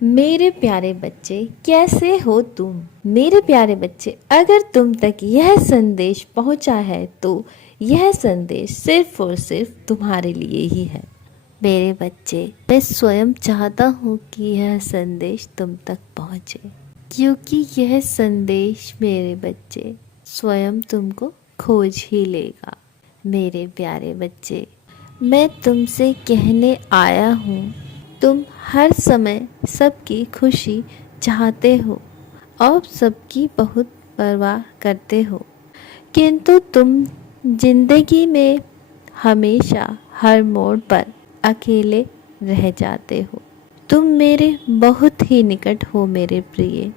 मेरे प्यारे बच्चे, कैसे हो तुम? मेरे प्यारे बच्चे, अगर तुम तक यह संदेश पहुंचा है तो यह संदेश सिर्फ और सिर्फ तुम्हारे लिए ही है। मेरे बच्चे, मैं स्वयं चाहता हूँ कि यह संदेश तुम तक पहुँचे, क्योंकि यह संदेश मेरे बच्चे स्वयं तुमको खोज ही लेगा। मेरे प्यारे बच्चे, मैं तुमसे कहने आया हूँ, तुम हर समय सबकी खुशी चाहते हो और सबकी बहुत परवाह करते हो, किंतु तुम जिंदगी में हमेशा हर मोड़ पर अकेले रह जाते हो। तुम मेरे बहुत ही निकट हो मेरे प्रिय।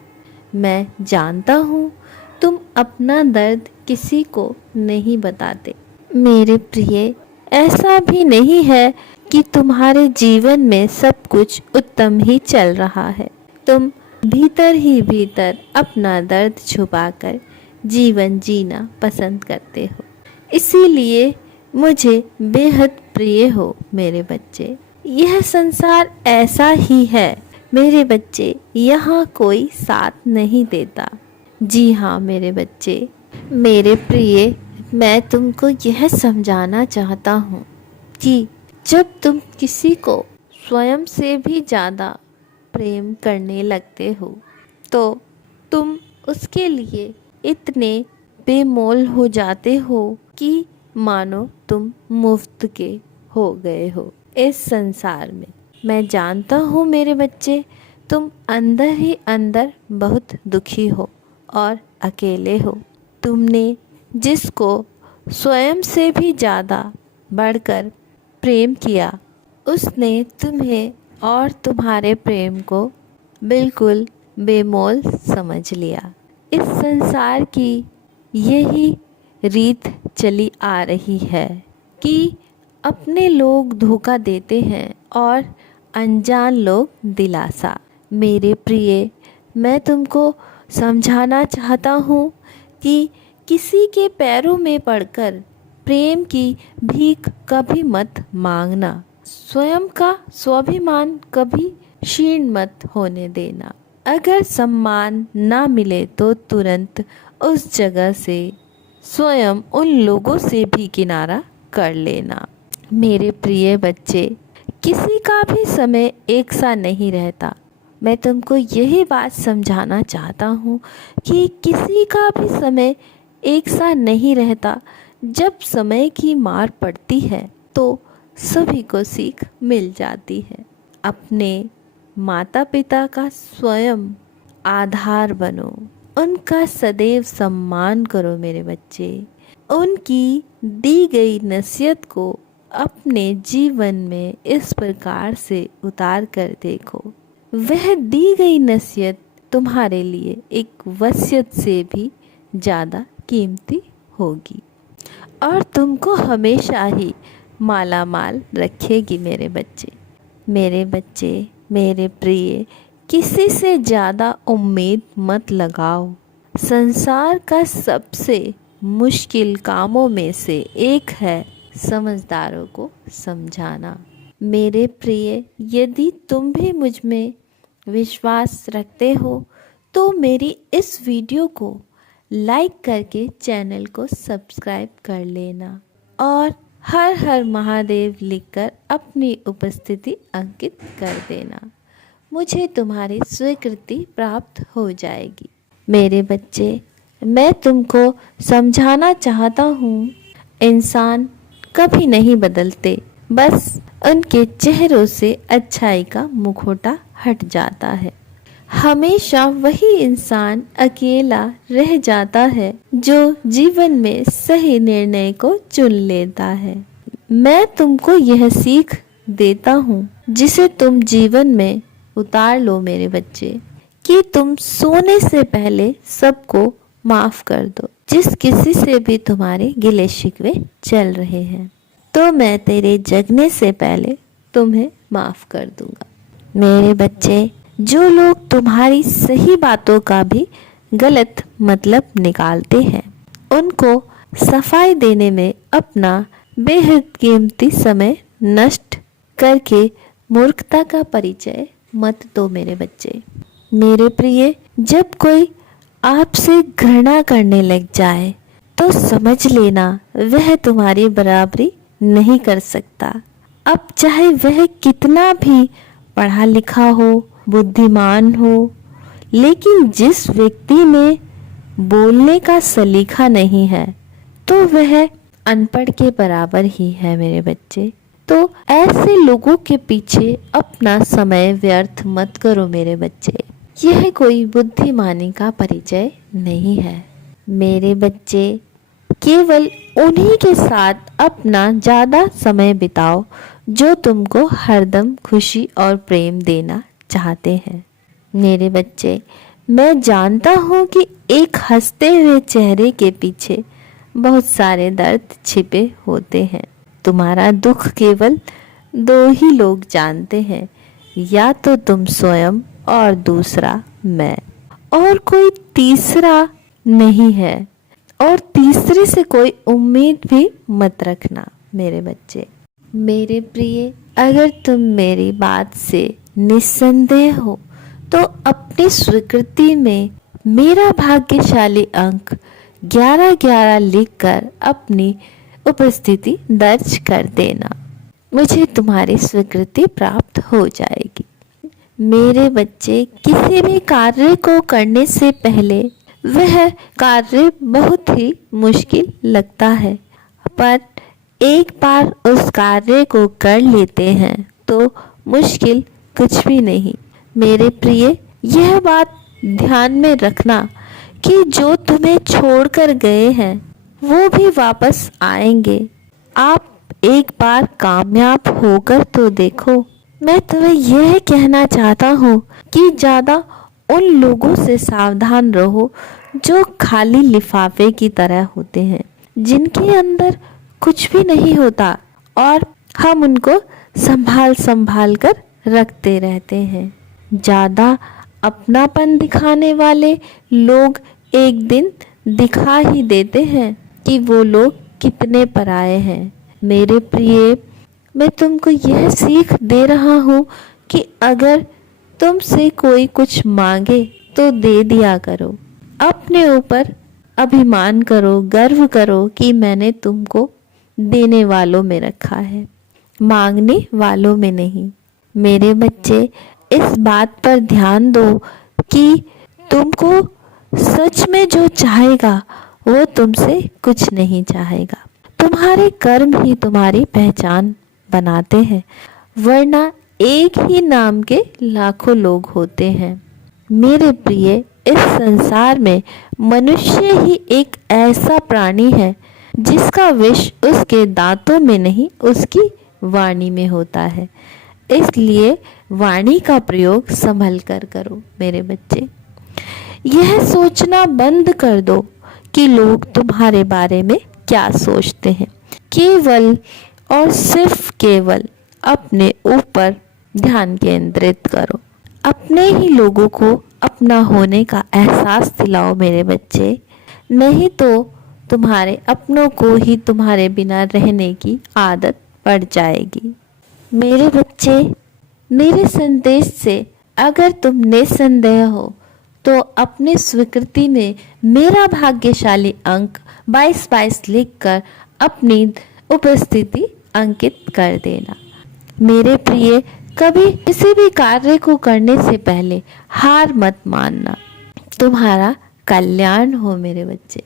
मैं जानता हूँ तुम अपना दर्द किसी को नहीं बताते। मेरे प्रिय, ऐसा भी नहीं है कि तुम्हारे जीवन में सब कुछ उत्तम ही चल रहा है। तुम भीतर ही भीतर अपना दर्द छुपाकर जीवन जीना पसंद करते हो, इसीलिए मुझे बेहद प्रिय हो मेरे बच्चे। यह संसार ऐसा ही है मेरे बच्चे, यहाँ कोई साथ नहीं देता। जी हाँ मेरे बच्चे, मेरे प्रिय, मैं तुमको यह समझाना चाहता हूँ कि जब तुम किसी को स्वयं से भी ज़्यादा प्रेम करने लगते हो तो तुम उसके लिए इतने बेमोल हो जाते हो कि मानो तुम मुफ्त के हो गए हो इस संसार में। मैं जानता हूँ मेरे बच्चे, तुम अंदर ही अंदर बहुत दुखी हो और अकेले हो। तुमने जिसको स्वयं से भी ज़्यादा बढ़कर प्रेम किया, उसने तुम्हें और तुम्हारे प्रेम को बिल्कुल बेमोल समझ लिया। इस संसार की यही रीत चली आ रही है कि अपने लोग धोखा देते हैं और अनजान लोग दिलासा। मेरे प्रिय, मैं तुमको समझाना चाहता हूँ कि किसी के पैरों में पड़कर प्रेम की भीख कभी मत मांगना। स्वयं का स्वाभिमान कभी क्षीण मत होने देना। अगर सम्मान ना मिले तो तुरंत उस जगह से स्वयं उन लोगों से भी किनारा कर लेना। मेरे प्रिय बच्चे, किसी का भी समय एक सा नहीं रहता। मैं तुमको यही बात समझाना चाहता हूँ कि किसी का भी समय एक सा नहीं रहता। जब समय की मार पड़ती है तो सभी को सीख मिल जाती है। अपने माता पिता का स्वयं आधार बनो, उनका सदैव सम्मान करो मेरे बच्चे। उनकी दी गई नसीहत को अपने जीवन में इस प्रकार से उतार कर देखो। वह दी गई नसीहत तुम्हारे लिए एक वसीयत से भी ज़्यादा कीमती होगी और तुमको हमेशा ही माला माल रखेगी मेरे बच्चे। मेरे बच्चे, मेरे प्रिय, किसी से ज़्यादा उम्मीद मत लगाओ। संसार का सबसे मुश्किल कामों में से एक है समझदारों को समझाना। मेरे प्रिय, यदि तुम भी मुझ में विश्वास रखते हो तो मेरी इस वीडियो को लाइक करके चैनल को सब्सक्राइब कर लेना और हर हर महादेव लिखकर अपनी उपस्थिति अंकित कर देना। मुझे तुम्हारी स्वीकृति प्राप्त हो जाएगी। मेरे बच्चे, मैं तुमको समझाना चाहता हूँ, इंसान कभी नहीं बदलते, बस उनके चेहरों से अच्छाई का मुखौटा हट जाता है। हमेशा वही इंसान अकेला रह जाता है जो जीवन में सही निर्णय को चुन लेता है। मैं तुमको यह सीख देता हूँ जिसे तुम जीवन में उतार लो मेरे बच्चे, कि तुम सोने से पहले सबको माफ कर दो जिस किसी से भी तुम्हारे गिले शिकवे चल रहे हैं, तो मैं तेरे जगने से पहले तुम्हें माफ कर दूंगा। मेरे बच्चे, जो लोग तुम्हारी सही बातों का भी गलत मतलब निकालते हैं, उनको सफाई देने में अपना बेहद कीमती समय नष्ट करके मूर्खता का परिचय मत दो मेरे बच्चे। मेरे प्रिय, जब कोई आपसे घृणा करने लग जाए तो समझ लेना वह तुम्हारी बराबरी नहीं कर सकता। अब चाहे वह कितना भी पढ़ा लिखा हो, बुद्धिमान हो, लेकिन जिस व्यक्ति में बोलने का सलीका नहीं है तो वह अनपढ़ के बराबर ही है मेरे बच्चे। तो ऐसे लोगों के पीछे अपना समय व्यर्थ मत करो मेरे बच्चे। यह कोई बुद्धिमानी का परिचय नहीं है। मेरे बच्चे, केवल उन्हीं के साथ अपना ज़्यादा समय बिताओ जो तुमको हरदम खुशी और प्रेम देना चाहते हैं। मेरे बच्चे, मैं जानता हूँ कि एक हंसते हुए चेहरे के पीछे बहुत सारे दर्द छिपे होते हैं। तुम्हारा दुख केवल दो ही लोग जानते हैं, या तो तुम स्वयं और दूसरा मैं, और कोई तीसरा नहीं है। और तीसरे से कोई उम्मीद भी मत रखना मेरे बच्चे। मेरे प्रिय, अगर तुम मेरी बात से निस्संदेह हो तो अपनी स्वीकृति में मेरा भाग्यशाली अंक 1111 लिखकर अपनी उपस्थिति दर्ज कर देना। मुझे तुम्हारी स्वीकृति प्राप्त हो जाएगी। मेरे बच्चे, किसी भी कार्य को करने से पहले वह कार्य बहुत ही मुश्किल लगता है, पर एक बार उस कार्य को कर लेते हैं तो मुश्किल कुछ भी नहीं। मेरे प्रिय, यह बात ध्यान में रखना कि जो तुम्हें छोड़कर गए हैं वो भी वापस आएंगे। आप एक बार कामयाब होकर तो देखो। मैं तुम्हें यह कहना चाहता हूँ कि ज़्यादा उन लोगों से सावधान रहो जो खाली लिफाफे की तरह होते हैं, जिनके अंदर कुछ भी नहीं होता और हम उनको संभाल संभाल कर रखते रहते हैं। ज़्यादा अपनापन दिखाने वाले लोग एक दिन दिखा ही देते हैं कि वो लोग कितने पराये हैं। मेरे प्रिय, मैं तुमको यह सीख दे रहा हूँ कि अगर तुमसे कोई कुछ मांगे तो दे दिया करो। अपने ऊपर अभिमान करो, गर्व करो कि मैंने तुमको देने वालों में रखा है, मांगने वालों में नहीं। मेरे बच्चे, इस बात पर ध्यान दो कि तुमको सच में जो चाहेगा वो तुमसे कुछ नहीं चाहेगा। तुम्हारे कर्म ही तुम्हारी पहचान बनाते हैं, वरना एक ही नाम के लाखों लोग होते हैं। मेरे प्रिय, इस संसार में मनुष्य ही एक ऐसा प्राणी है जिसका विष उसके दांतों में नहीं, उसकी वाणी में होता है। इसलिए वाणी का प्रयोग संभल कर करो मेरे बच्चे। यह सोचना बंद कर दो कि लोग तुम्हारे बारे में क्या सोचते हैं। केवल और सिर्फ केवल अपने ऊपर ध्यान केंद्रित करो। अपने ही लोगों को अपना होने का एहसास दिलाओ मेरे बच्चे, नहीं तो तुम्हारे अपनों को ही तुम्हारे बिना रहने की आदत पड़ जाएगी। मेरे बच्चे, मेरे संदेश से अगर तुम निसंदेह हो तो अपनी स्वीकृति में मेरा भाग्यशाली अंक 2222 लिखकर अपनी उपस्थिति अंकित कर देना। मेरे प्रिय, कभी किसी भी कार्य को करने से पहले हार मत मानना। तुम्हारा कल्याण हो मेरे बच्चे।